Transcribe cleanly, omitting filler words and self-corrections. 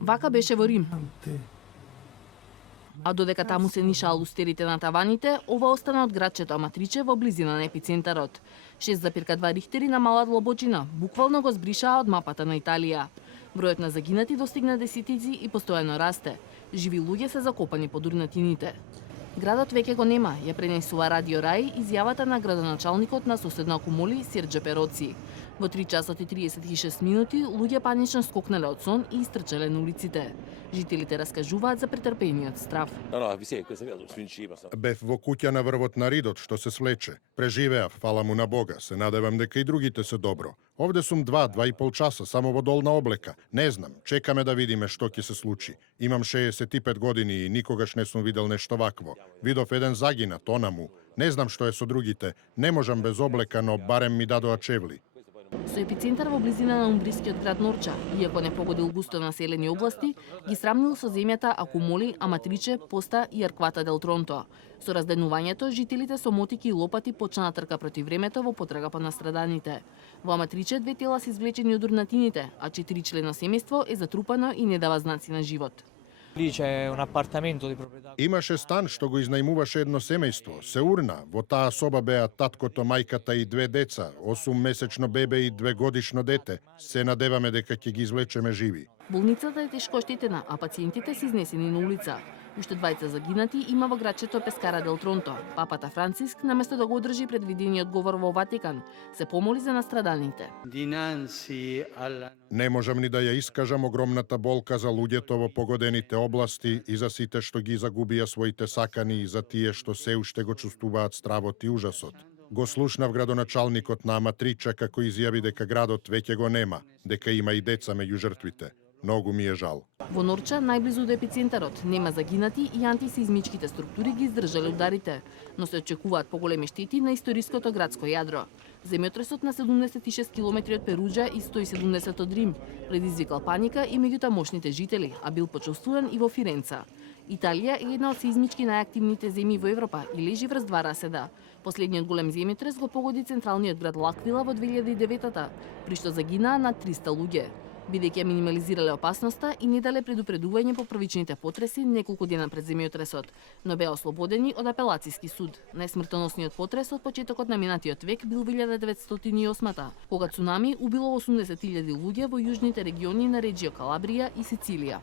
Вака беше во Рим. А додека таму се нишаа лустерите на таваните, ова остана од градчето Аматриче во близина на епицентарот. 6,2 рихтери на мала длабочина буквално го збришаа од мапата на Италија. Бројот на загинати достигна десетици и постојано расте. Живи луѓе се закопани под урнатините. Градот веќе го нема, ја пренесува Радио Рај изјавата на градоначалникот на соседна Акумоли Серџо Пероци. Во 3 часот и 36 минути луѓе панично скокнале од сон и истрчале на улиците. Жителите раскажуваат за претрпениот страв. Бев во куќа на врвот на Ридот што се свлече. Преживеав, фала му на Бога. Се надевам дека и другите се добро. Овде сум 2,5 часа само во долна облека. Не знам, чекаме да видиме што ќе се случи. Имам 65 години и никогаш не сум видел нешто вакво. Видов еден загинат, онаму. Не знам што е со другите. Не можам без облека, но барем ми дадоа чевли. Со епицентар во близина на умбрискиот град Норча, иако не погодил густо населени области, ги срамнил со земјата Акумоли, Аматриче, Поста и Арквата дел Тронто. Со разденувањето, жителите со мотики и лопати почнаа трка против времето во потрага по настраданите. Во Аматриче 2 тела се извлечени од урнатините, а 4-члено семејство е затрупано и не дава знаци на живот. Имаше стан што го изнајмуваше едно семејство. Се урна. Во таа соба беа таткото, мајката и 2 деца, 8-месечно бебе и 2-годишно дете. Се надеваме дека ќе ги извлечеме живи. Болницата е тешко оштетена, а пациентите се изнесени на улица. Уште 2 загинати има во градчето Пескара дел Тронто. Папата Франциск, наместо да го одржи предвидениот говор во Ватикан, се помоли за настраданите. Не можам ни да ја искажам огромната болка за луѓето во погодените области и за сите што ги загубија своите сакани и за тие што се уште го чувствуваат стравот и ужасот. Го слушнав градоначалникот на Аматриче како изјави дека градот веќе го нема, дека има и деца меѓу жртвите. Многу ми е жал. Во Норча, најблизу до епицентарот, нема загинати и антисеизмичките структури ги издржале ударите, но се очекуваат поголеми штети на историското градско јадро. Земјотресот на 76 км од Перуџа и 170 од Рим предизвикал паника и меѓу тамошните жители, а бил почувствуван и во Фиренца. Италија е една од сеизмички најактивните земји во Европа и лежи врз 2 раседа. Последниот голем земјотрес го погоди централниот град Лаквила во 2009-та, при што загинаа над 300 луѓе. Бидејќи минимализирале опасноста и не дале предупредување по првичните потреси неколку дена пред земјотресот, но беа ослободени од апелациски суд. Најсмртоносниот потрес од почетокот на минатиот век бил 1908-та, кога цунами убило 80.000 луѓе во јужните региони на Реџио Калабрија и Сицилија.